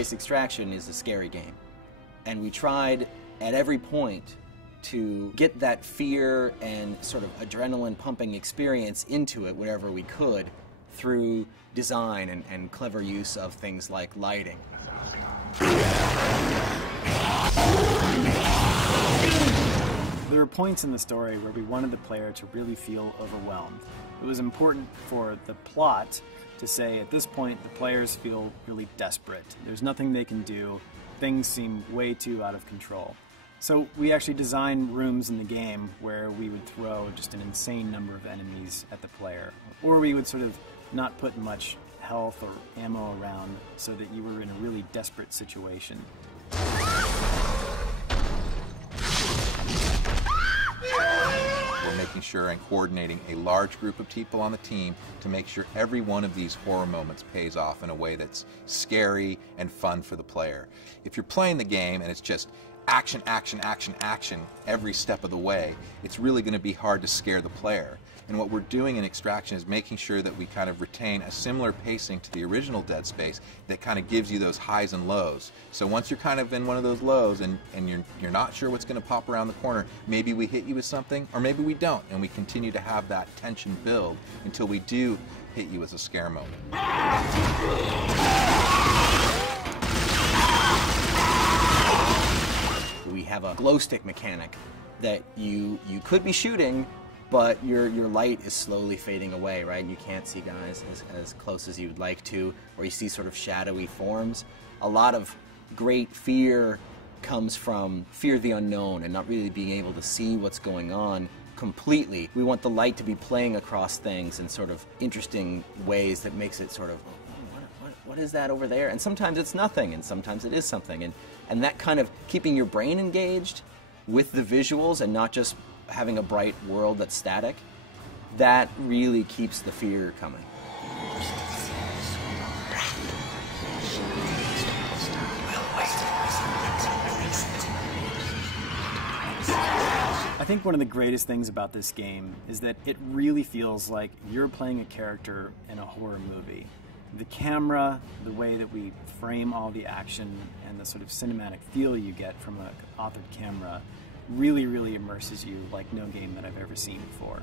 Space Extraction is a scary game. And we tried at every point to get that fear and sort of adrenaline pumping experience into it wherever we could through design and clever use of things like lighting. There were points in the story where we wanted the player to really feel overwhelmed. It was important for the plot to say, at this point, the players feel really desperate. There's nothing they can do. Things seem way too out of control. So we actually designed rooms in the game where we would throw just an insane number of enemies at the player. Or we would sort of not put much health or ammo around so that you were in a really desperate situation. We're making sure and coordinating a large group of people on the team to make sure every one of these horror moments pays off in a way that's scary and fun for the player. If you're playing the game and it's just action, action, action, action every step of the way, it's really going to be hard to scare the player. And what we're doing in Extraction is making sure that we kind of retain a similar pacing to the original Dead Space that kind of gives you those highs and lows. So once you're kind of in one of those lows and you're not sure what's going to pop around the corner, maybe we hit you with something or maybe we don't, and we continue to have that tension build until we do hit you with a scare moment. We have a glow stick mechanic that you could be shooting, but your light is slowly fading away, right? You can't see guys as close as you would like to, or you see sort of shadowy forms. A lot of great fear comes from fear of the unknown and not really being able to see what's going on completely. We want the light to be playing across things in sort of interesting ways that makes it sort of, what is that over there? And sometimes it's nothing, and sometimes it is something. And that kind of keeping your brain engaged with the visuals and not just having a bright world that's static, that really keeps the fear coming. I think one of the greatest things about this game is that it really feels like you're playing a character in a horror movie. The camera, the way that we frame all the action, and the sort of cinematic feel you get from an authored camera really, really immerses you like no game that I've ever seen before.